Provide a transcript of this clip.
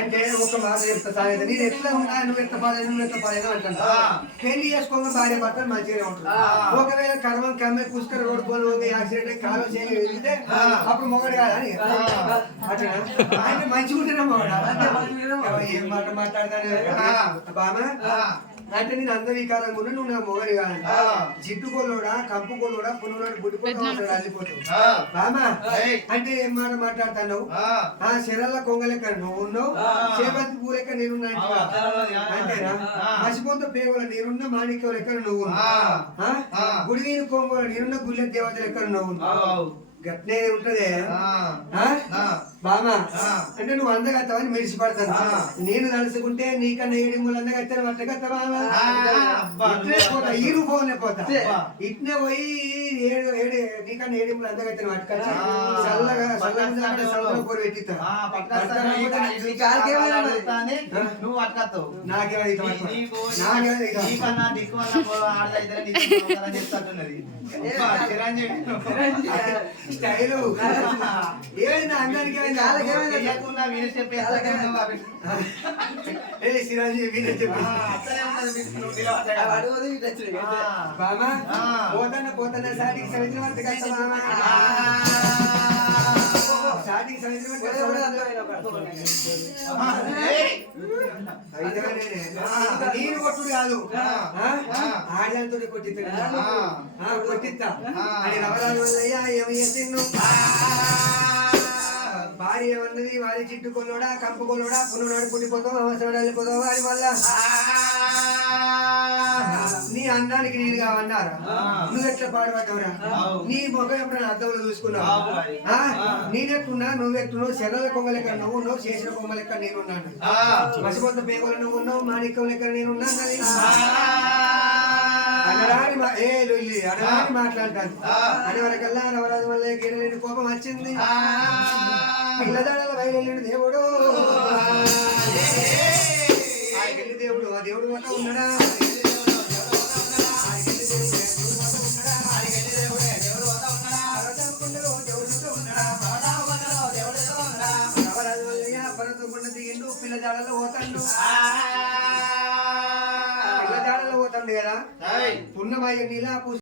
అంటే ఒక మాట చెప్తా సాగేది నేను ఎట్లా ఉన్నా నువ్వు ఎట్లా పాలేదు అంటాను. పెళ్లి చేసుకోగా భార్య భర్తలు మంచిగానే ఉంటారు. ఒకవేళ కర్మం కమ్మే పుష్కర రోడ్డు పోలు యాక్సిడెంట్ కాలు చేస్తే అప్పుడు మొగడు కాదని అట్లా అంటే మంచిగా ఉంటేనే మొగడు ఏం మాట మాట్లాడతాను బామా అంటే నేను అందవికారంగా ఉన్నా నువ్వు నా మొగడి కాదంట. జిడ్డుకోలోడా కంపుకోలోడా పునులోడా బుడ్డుకోడు అల్లిపోతావు బామా అంటే ఏం మాట మాట్లాడతాను. శరల్ల కొంగలెక్క నువ్వు ఉన్నావు, చేపతి పూలెక్క నేనున్నా అంతేనా. మసిపోత పేగోల నేనున్న మాణిక్యం లెక్క నువ్వు గుడివీని కొంగోల నేనున్న గుళ్ళ దేవత లెక్క నువ్వు గట్నే ఉంటదే బామా. అంటే నువ్వు అందగత్తవని మెరిసి పడతాను. నేను నడుచుకుంటే నీకన్నా ఏడుములు అందగత్తాను పట్టగత్తా ఈ రూపంలో పోతా ఇట్నే పోయి నీకన్నా ఏడుములు అందగత్తాను పట్టుకొచ్చి చల్లగా చల్లగా కూర పెట్టిస్తా. నువ్వు పట్టుకొస్తావు స్టైలు ఏమైనా అందరికి పోతానా సాటికి సవిత్రి వంట కష్టమా సాటికి సవిత్రి నేను కొట్టుడు కాదు ఆడదాంతో కొట్టిస్తా అని రవరాజు వల్లయ్యా ఏమి చేసిండు. భార్య ఏమన్నది వారి చిట్టు కొల్లోడా కంపు కొల్లోడా పునోడు పుట్టిపోతావు అవసరం వెళ్ళిపోతావు అని వల్ల నీ అందానికి నేను కావన్నారా నువ్వు ఎట్లా పాడుపడ్డావురా. నీ మొగ ఎప్పుడైనా అద్దంలో చూసుకున్నావు. నేనెట్టున్నా నువ్వెట్టున్నావు శరల కొమ్మ లెక్క నువ్వు ఉన్నావు చేసిన కొమ్మ లెక్క నేనున్నాను. మసిపోత పేగోలు నువ్వు ఉన్నావు మాణిక్యం లెక్క నేనున్నాను. అనరాని అనరాని మాట్లాడతాను అని వరకల్లా నవరాజు వల్ల గిరలేని కోపం వచ్చింది. పిల్లదాడల బయలుదేరి దేవుడు ఆయకెళ్ళి దేవుడు ఆ దేవుడు వల్ల ఉన్నాడా నవరాజు వల్లయ్య పరతకుండ దిగిండు పిల్లదాడలో పోతాడు. పిల్లదాడలో పోతాడు కదా పున్నమయ్య నీలా